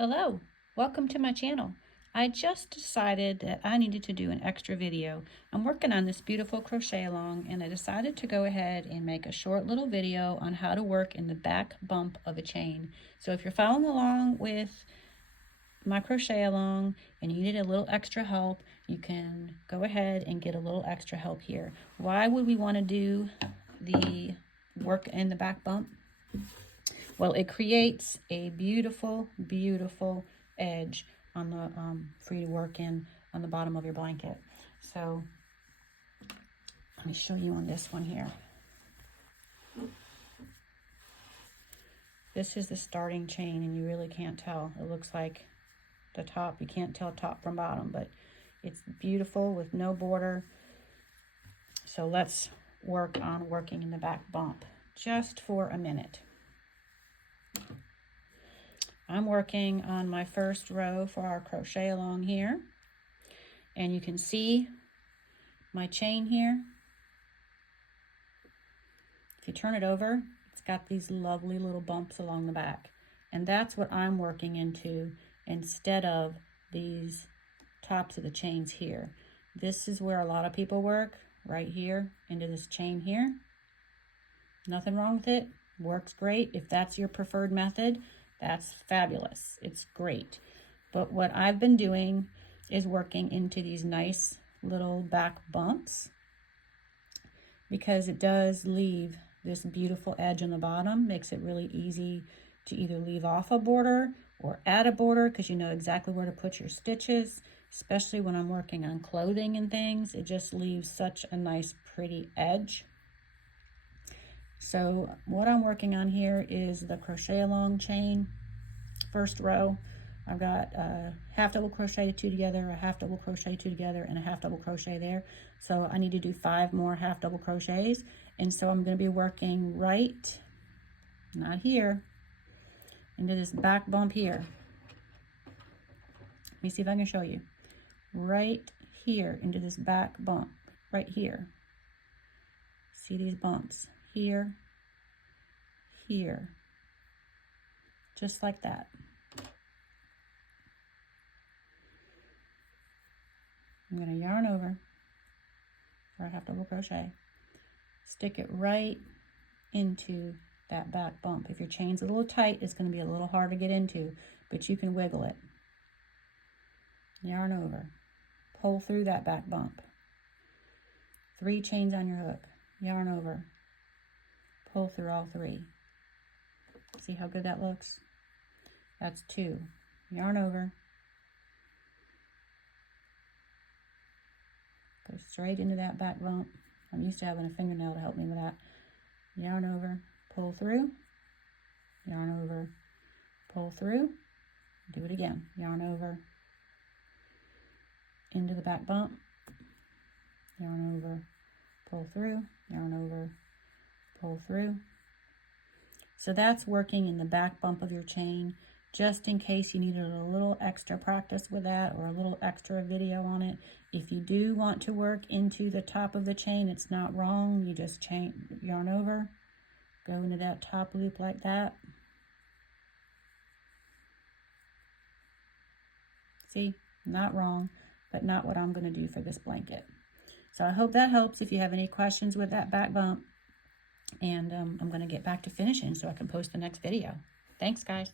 Hello, welcome to my channel. I just decided that I needed to do an extra video. I'm working on this beautiful crochet along and I decided to go ahead and make a short little video on how to work in the back bump of a chain. So if you're following along with my crochet along and you need a little extra help, you can go ahead and get a little extra help here. Why would we want to do the work in the back bump? Well, it creates a beautiful, beautiful edge on the for you to work in on the bottom of your blanket. So let me show you on this one here. This is the starting chain, and you really can't tell. It looks like the top. You can't tell top from bottom, but it's beautiful with no border. So let's work on working in the back bump just for a minute. I'm working on my first row for our crochet along here, and you can see my chain here. If you turn it over, it's got these lovely little bumps along the back, and that's what I'm working into instead of these tops of the chains here. This is where a lot of people work, right here into this chain here. Nothing wrong with it, works great. If that's your preferred method, that's fabulous. It's great. But what I've been doing is working into these nice little back bumps because it does leave this beautiful edge on the bottom. Makes it really easy to either leave off a border or add a border because you know exactly where to put your stitches, especially when I'm working on clothing and things. It just leaves such a nice pretty edge. So what I'm working on here is the crochet along chain, first row. I've got a half double crochet, 2 together, a half double crochet, 2 together, and a half double crochet there. So I need to do 5 more half double crochets. And so I'm going to be working right, not here, into this back bump here. Let me see if I can show you. Right here into this back bump, right here. See these bumps? Here, here, just like that. I'm going to yarn over for a half double crochet, stick it right into that back bump. If your chain's a little tight, it's going to be a little hard to get into, but you can wiggle it. Yarn over, pull through that back bump. 3 chains on your hook, yarn over, pull through all 3. See how good that looks? That's 2. Yarn over, go straight into that back bump. I'm used to having a fingernail to help me with that. Yarn over, pull through, yarn over, pull through, do it again. Yarn over, into the back bump, yarn over, pull through, yarn over, pull through. So that's working in the back bump of your chain, just in case you needed a little extra practice with that or a little extra video on it. If you do want to work into the top of the chain, it's not wrong. You just yarn over, go into that top loop like that. See, not wrong, but not what I'm going to do for this blanket. So I hope that helps. If you have any questions with that back bump, and I'm going to get back to finishing so I can post the next video. Thanks, guys.